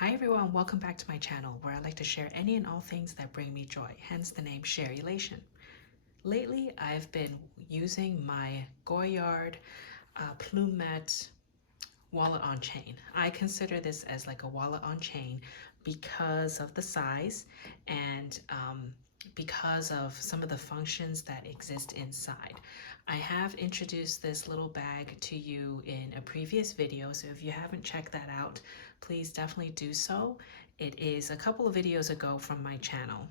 Hi everyone, welcome back to my channel where I like to share any and all things that bring me joy, hence the name Sharelation. Lately, I've been using my Goyard Plumet wallet on chain. I consider this as like a wallet on chain because of the size and because of some of the functions that exist inside. I have introduced this little bag to you in a previous video, so if you haven't checked that out, please definitely do so. It is a couple of videos ago from my channel.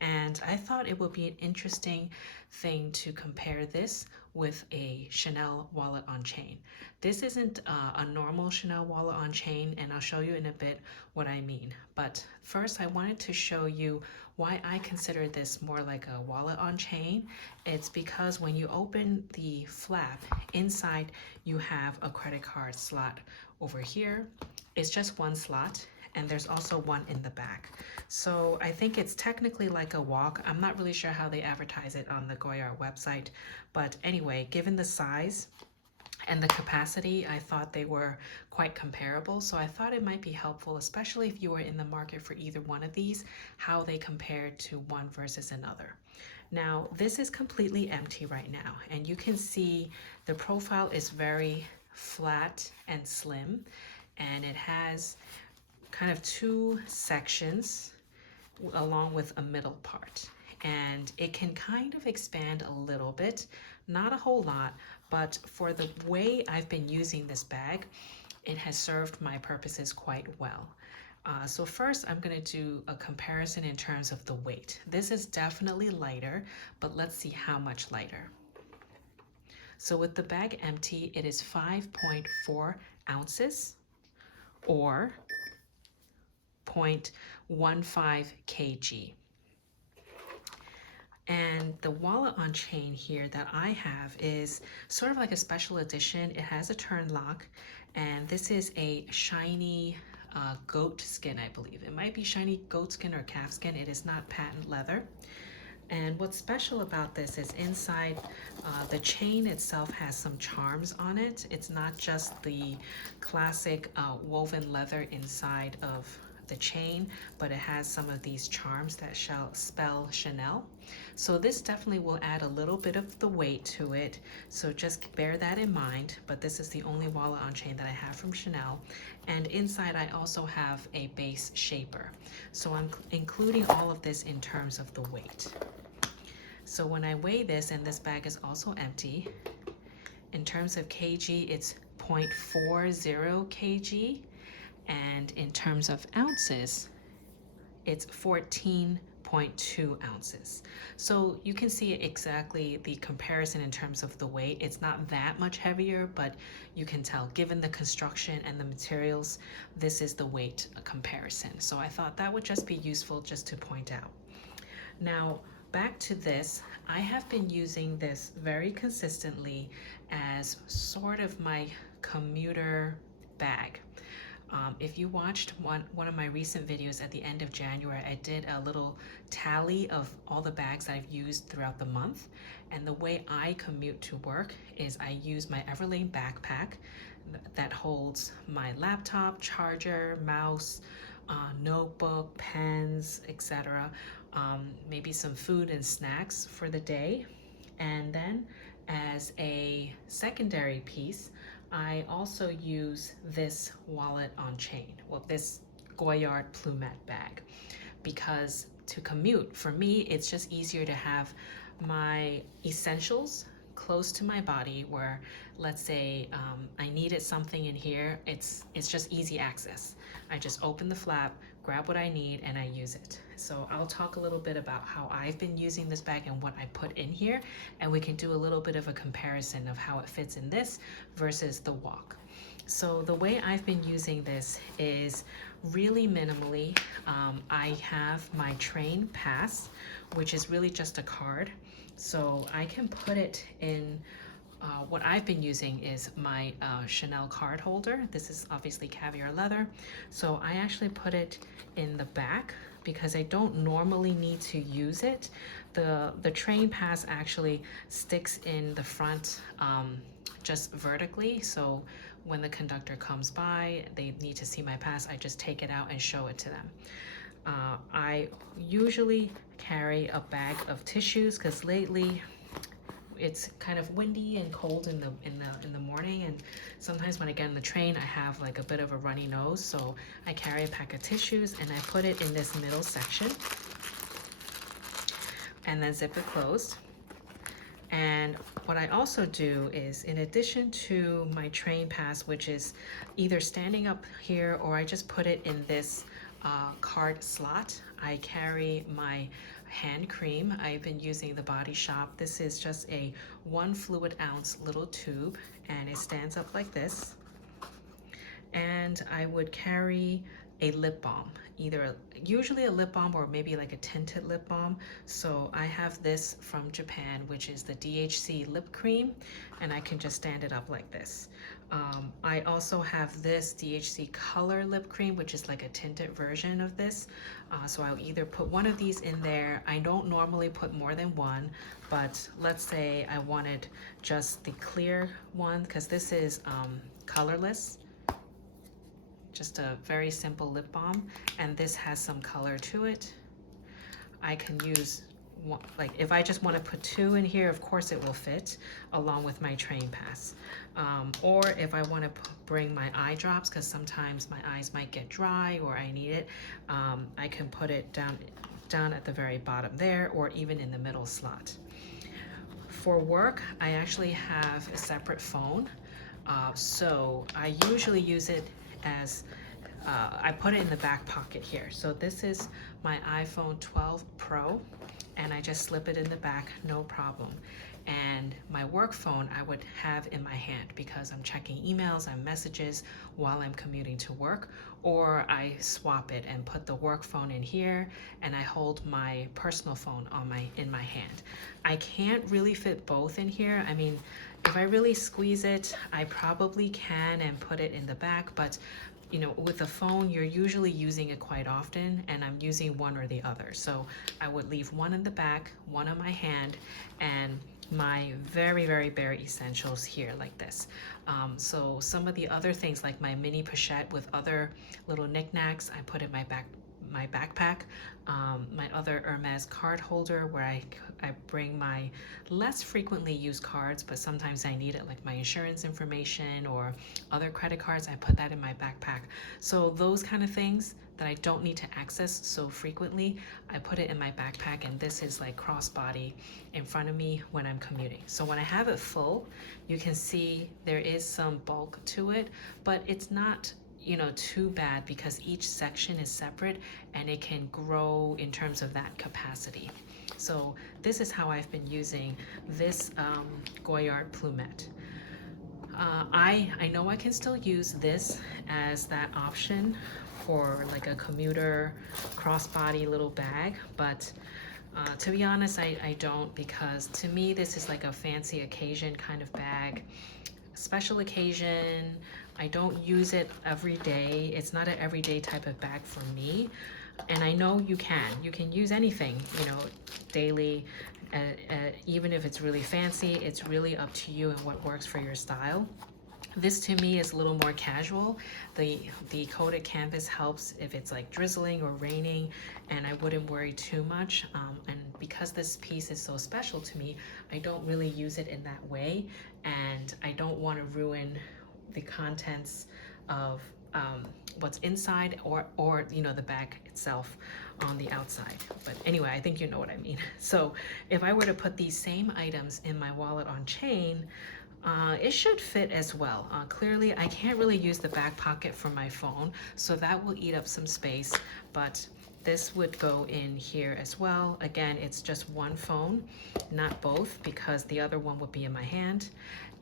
And I thought it would be an interesting thing to compare this with a Chanel wallet on chain. This isn't a normal Chanel wallet on chain, and I'll show you in a bit what I mean. But first, I wanted to show you why I consider this more like a wallet on chain. It's because when you open the flap, inside you have a credit card slot over here. It's just one slot, and there's also one in the back. So I think it's technically like a WOC. I'm not really sure how they advertise it on the Goyard website, but anyway, given the size and the capacity, I thought they were quite comparable. So I thought it might be helpful, especially if you were in the market for either one of these, how they compare to one versus another. Now, this is completely empty right now, and you can see the profile is very flat and slim, and it has kind of two sections along with a middle part, and it can kind of expand a little bit, not a whole lot, but for the way I've been using this bag, it has served my purposes quite well. So first I'm going to do a comparison in terms of the weight. This is definitely lighter, but let's see how much lighter. So with the bag empty, it is 5.4 ounces or 0.15 kg. And the wallet on chain here that I have is sort of like a special edition. It has a turn lock, and this is a shiny goat skin, I believe. It might be shiny goat skin or calf skin. It is not patent leather. And what's special about this is inside the chain itself has some charms on it. It's not just the classic woven leather inside of the chain, but it has some of these charms that shall spell Chanel. So this definitely will add a little bit of the weight to it, so just bear that in mind. But this is the only wallet on chain that I have from Chanel, and inside I also have a base shaper, so I'm including all of this in terms of the weight. So when I weigh this, and this bag is also empty, in terms of kg, it's 0.40 kg, and in terms of ounces, it's 14.2 ounces. So you can see exactly the comparison in terms of the weight. It's not that much heavier, but you can tell, given the construction and the materials, this is the weight comparison. So I thought that would just be useful just to point out. Now, back to this, I have been using this very consistently as sort of my commuter bag. If you watched one of my recent videos at the end of January, I did a little tally of all the bags I've used throughout the month. And the way I commute to work is I use my Everlane backpack that holds my laptop, charger, mouse, notebook, pens, etc. Maybe some food and snacks for the day. And then as a secondary piece, I also use this wallet on chain, well, this Goyard Plumet bag, because to commute, for me, it's just easier to have my essentials close to my body, where let's say I needed something in here, it's just easy access. I just open the flap, grab what I need, and I use it. So I'll talk a little bit about how I've been using this bag and what I put in here, and we can do a little bit of a comparison of how it fits in this versus the WOC. So the way I've been using this is really minimally. I have my train pass, which is really just a card. So I can put it in, what I've been using is my Chanel card holder. This is obviously caviar leather. So I actually put it in the back because I don't normally need to use it. The train pass actually sticks in the front just vertically. So when the conductor comes by, they need to see my pass, I just take it out and show it to them. I usually carry a bag of tissues because lately it's kind of windy and cold in the morning, and sometimes when I get on the train I have like a bit of a runny nose, so I carry a pack of tissues and I put it in this middle section and then zip it closed. And what I also do is, in addition to my train pass, which is either standing up here or I just put it in this card slot, I carry my hand cream. I've been using the Body Shop. This is just a 1 fluid ounce little tube, and it stands up like this. And I would carry a lip balm, usually a lip balm or maybe like a tinted lip balm. So I have this from Japan, which is the DHC lip cream, and I can just stand it up like this. I also have this DHC color lip cream, which is like a tinted version of this. So I'll either put one of these in there. I don't normally put more than one, but let's say I wanted just the clear one, because this is colorless. Just a very simple lip balm, and this has some color to it. I can use one, like if I just want to put 2 in here, of course it will fit along with my train pass. Or if I want to bring my eye drops, because sometimes my eyes might get dry or I need it, I can put it down at the very bottom there, or even in the middle slot. For work, I actually have a separate phone, so I usually use it as I put it in the back pocket here. So this is my iPhone 12 Pro, and I just slip it in the back, no problem. And my work phone I would have in my hand because I'm checking emails and messages while I'm commuting to work, or I swap it and put the work phone in here and I hold my personal phone in my hand. I can't really fit both in here. I mean, if I really squeeze it, I probably can and put it in the back, but you know, with the phone, you're usually using it quite often, and I'm using one or the other. So I would leave one in the back, one on my hand, and my very, very bare essentials here like this. So some of the other things, like my mini pochette with other little knickknacks, I put in my backpack. My other Hermes card holder, where I bring my less frequently used cards, but sometimes I need it, like my insurance information or other credit cards, I put that in my backpack. So those kind of things that I don't need to access so frequently, I put it in my backpack, and this is like crossbody in front of me when I'm commuting. So when I have it full, you can see there is some bulk to it, but it's not, you know, too bad because each section is separate and it can grow in terms of that capacity. So this is how I've been using this Goyard Plumet. I know I can still use this as that option for like a commuter crossbody little bag, but to be honest, I don't, because to me this is like a fancy occasion kind of bag, special occasion. I don't use it every day. It's not an everyday type of bag for me. And I know you can use anything, you know, daily, even if it's really fancy. It's really up to you and what works for your style. This to me is a little more casual. The coated canvas helps if it's like drizzling or raining, and I wouldn't worry too much. And because this piece is so special to me, I don't really use it in that way, and I don't want to ruin the contents of what's inside or you know, the bag itself on the outside. But anyway, I think you know what I mean. So if I were to put these same items in my wallet on chain, it should fit as well. Clearly, I can't really use the back pocket for my phone, so that will eat up some space, but this would go in here as well. Again, it's just one phone, not both, because the other one would be in my hand.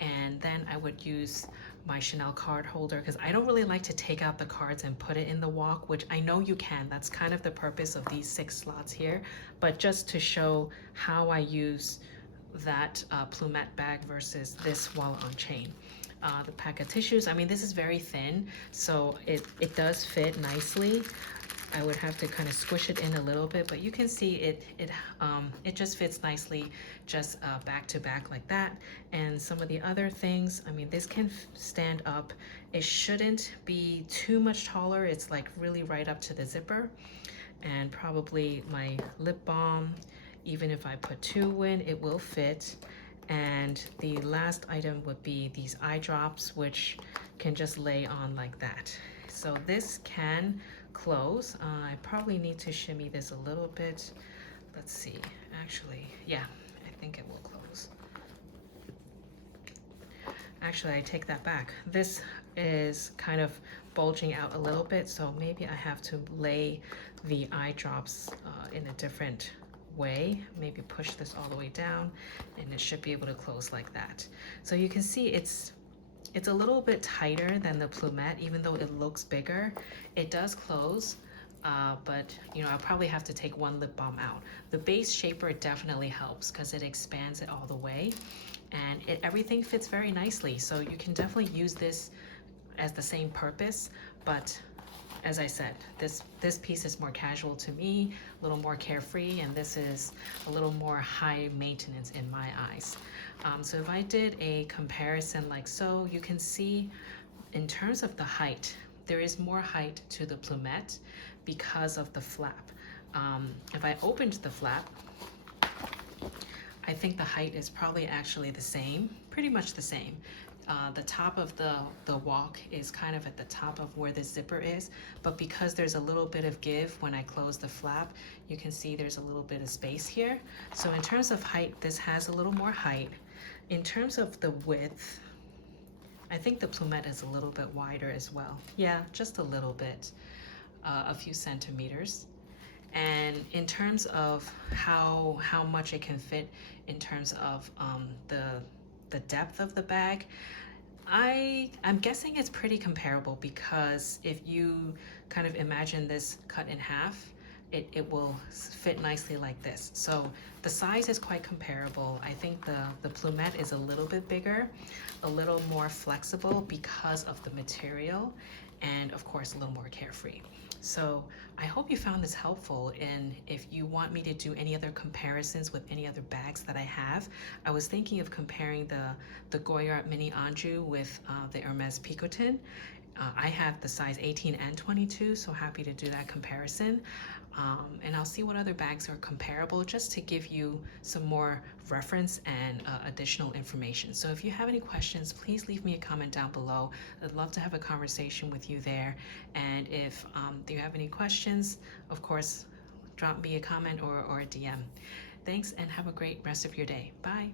And then I would use my Chanel card holder, because I don't really like to take out the cards and put it in the WOC, which I know you can. That's kind of the purpose of these 6 slots here, but just to show how I use that Plumet bag versus this wallet on chain. The pack of tissues, I mean, this is very thin, so it does fit nicely. I would have to kind of squish it in a little bit, but you can see it just fits nicely, just back to back like that. And some of the other things, I mean, this can stand up. It shouldn't be too much taller. It's like really right up to the zipper. And probably my lip balm, even if I put two in, it will fit. And the last item would be these eye drops, which can just lay on like that. So this can close. I probably need to shimmy this a little bit. Let's see, actually, yeah, I think it will close. Actually, I take that back. This is kind of bulging out a little bit, so maybe I have to lay the eye drops in a different way. Maybe push this all the way down, and it should be able to close like that. So you can see it's a little bit tighter than the Plumet, even though it looks bigger. It does close, but you know, I'll probably have to take one lip balm out. The base shaper definitely helps because it expands it all the way, and everything fits very nicely. So you can definitely use this as the same purpose, but as I said, this piece is more casual to me, a little more carefree, and this is a little more high maintenance in my eyes. So if I did a comparison like so, you can see in terms of the height, there is more height to the Plumet because of the flap. If I opened the flap, I think the height is probably actually the same, pretty much the same. The top of the WOC is kind of at the top of where the zipper is, but because there's a little bit of give when I close the flap, you can see there's a little bit of space here. So in terms of height, this has a little more height. In terms of the width, I think the Plumet is a little bit wider as well. Yeah, just a little bit, a few centimeters. And in terms of how much it can fit in terms of the depth of the bag, I'm guessing it's pretty comparable, because if you kind of imagine this cut in half, it will fit nicely like this. So the size is quite comparable. I think the Plumet is a little bit bigger, a little more flexible because of the material, and of course a little more carefree. So I hope you found this helpful, and if you want me to do any other comparisons with any other bags that I have, I was thinking of comparing the Goyard Mini Anjou with the Hermes Picotin. I have the size 18 and 22, so happy to do that comparison. And I'll see what other bags are comparable, just to give you some more reference and additional information. So if you have any questions, please leave me a comment down below. I'd love to have a conversation with you there. And if you have any questions, of course, drop me a comment or a DM. Thanks, and have a great rest of your day. Bye.